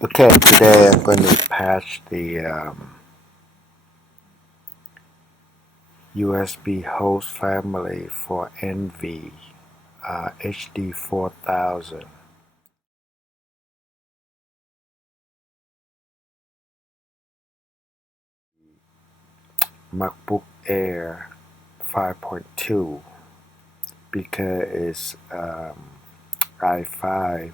Okay, today I'm going to patch the USB host family for Envy HD4000 MacBook Air 5.2 because it's i5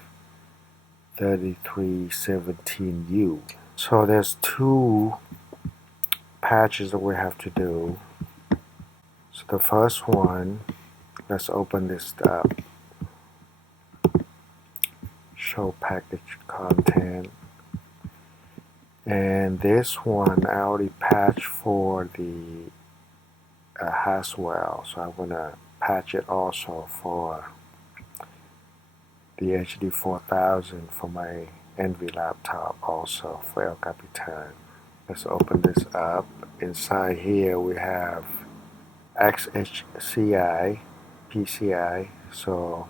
3317U. So there's two patches that we have to do. So the first one, let's open this up. Show package content. And this one I already patched for the Haswell, so I'm gonna patch it also for the HD4000 for my Envy laptop, also for El Capitan. Let's open this up. Inside here we have XHCI, PCI, so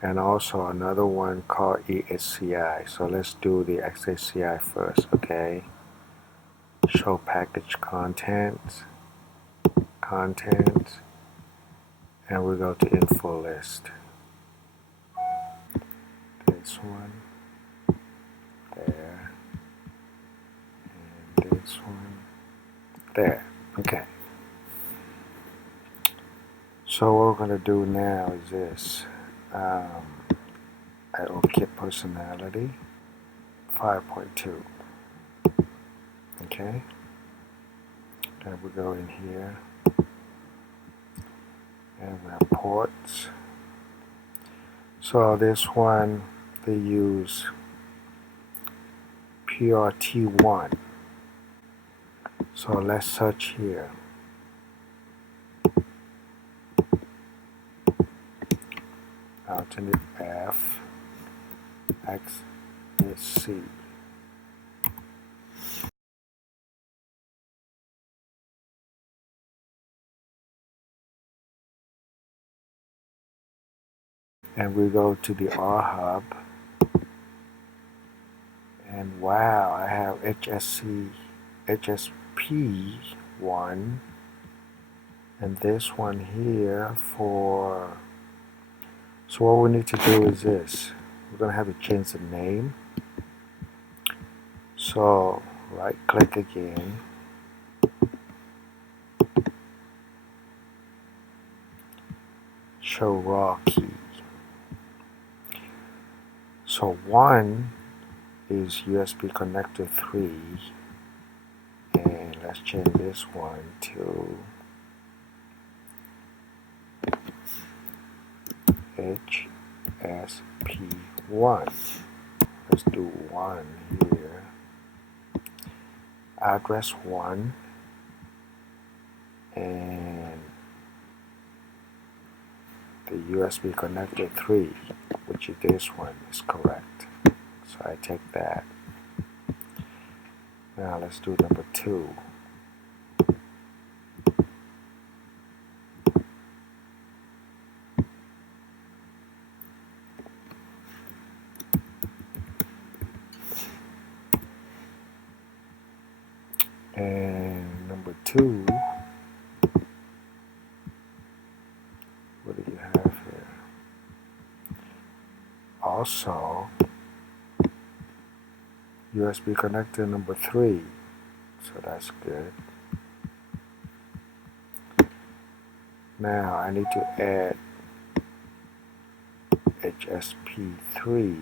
and also another one called ESCI. So let's do the XHCI first, okay? Show package contents, and we go to info list. This one, there, and this one, there. Okay. So what we're going to do now is this. IOKit personality 5.2. Okay. Then we go in here and we have ports. So this one they use PRT1. So let's search here. Alternate F, X is C. And we go to the R hub. And wow, I have HSP1 and this one here for. So what we need to do is this. We're going to have to change the name. So right click again. Show raw key. So 1 is USB connector 3. And let's change this one to HSP1. Let's do 1 here. Address 1 and the USB connector 3, which is this one, is correct. So I take that. Now let's do number 2. And number 2, what do you have here? Also, USB connector number 3. So that's good. Now I need to add HSP3.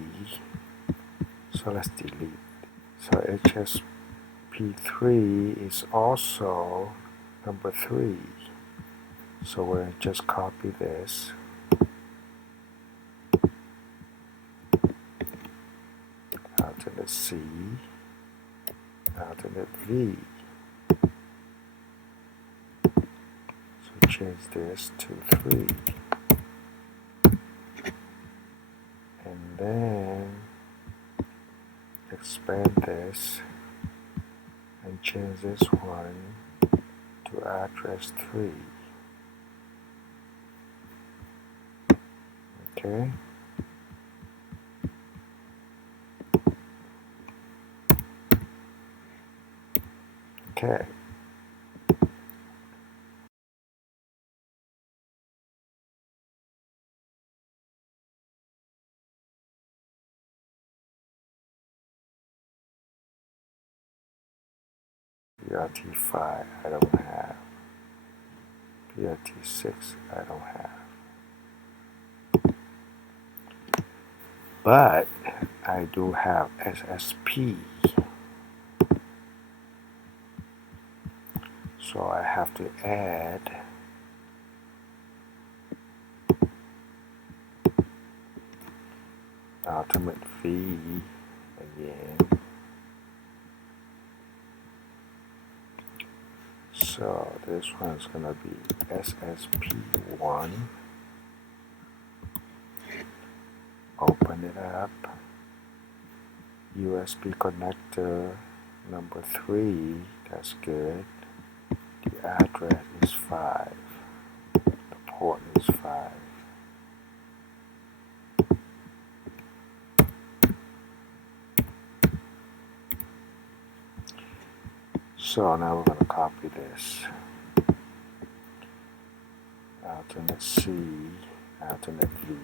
So let's delete. So HSP3 is also number 3. So we'll just copy this. Alternate C, alternate V. So change this to 3. And then expand this and change this one to address 3. Okay. Okay. PRT5 I don't have. PRT6 I don't have. But I do have SSP. So I have to add ultimate V again. So this one's gonna be SSP1. Open it up. USB connector number 3, that's good. The address is 5. The port is 5. So now we're going to copy this. Alternate C, alternate V.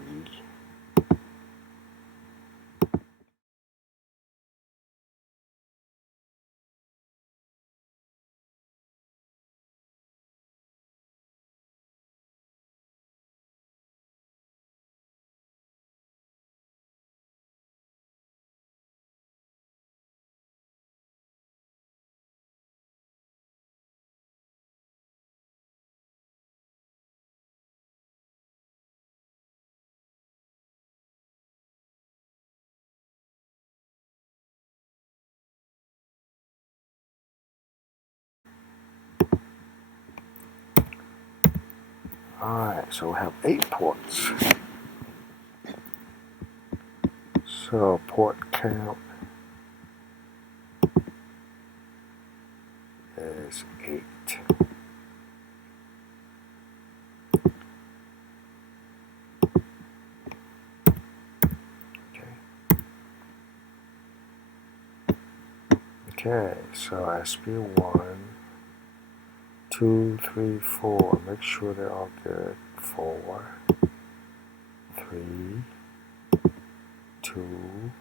Alright, so we have 8 ports. So port count is 8. Okay, so SP1, 2, 3, 4. Make sure they're all good. 4, 3, 2,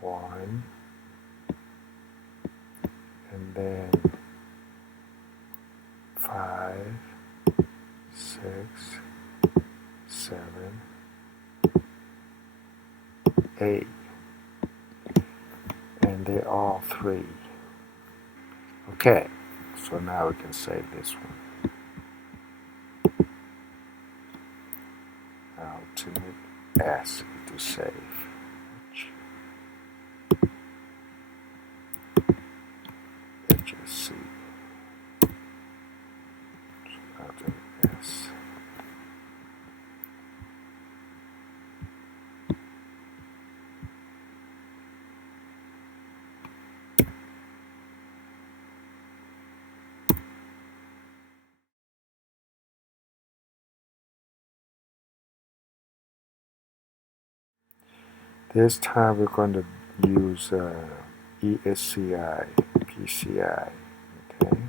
1, and then 5, 6, 7, 8. And they're all 3. Okay, so now we can save this one. Alternate S to save. HSC. Alternate S. This time we're going to use ESCI, PCI, okay?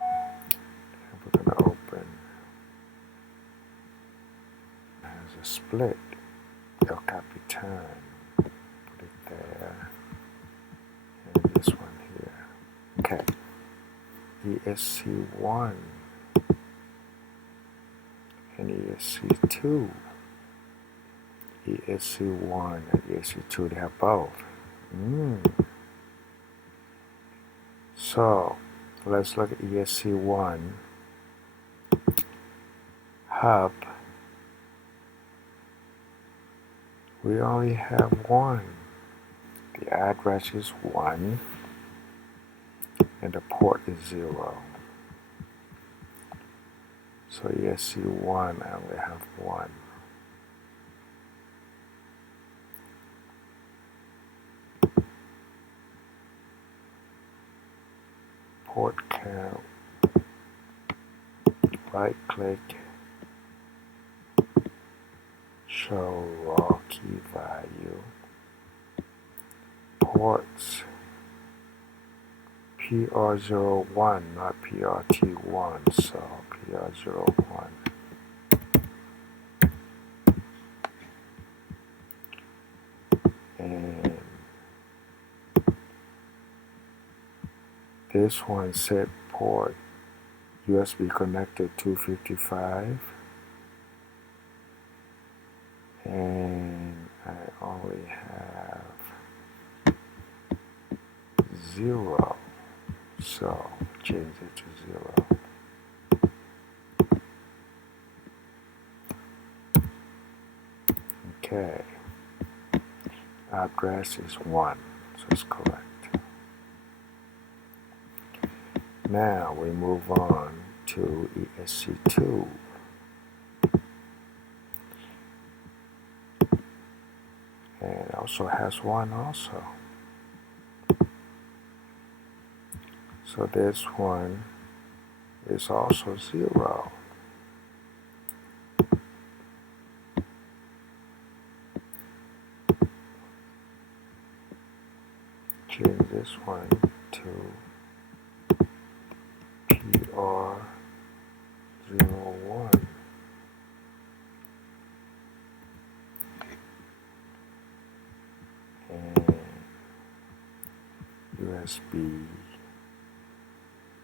And we're going to open as a split, El Capitan, put it there, and this one here. Okay, ESC1 and ESC2. ESC1 and ESC2, they have both. So let's look at ESC1 hub. We only have 1. The address is 1 and the port is 0. So ESC1 I only have 1. Port count, right click, show raw key value, ports PR01, not PRT1, so PR01. And this one set port USB connector 255, and I only have 0, so change it to 0. Okay, address is 1, so it's correct. Now we move on to ESC2. And also has 1 also. So this one is also 0. Change this one to PR01. And USB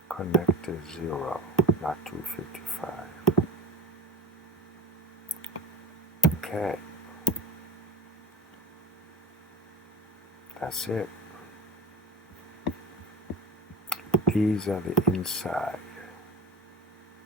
connector 0, not 255. Okay. That's it. These are the inside.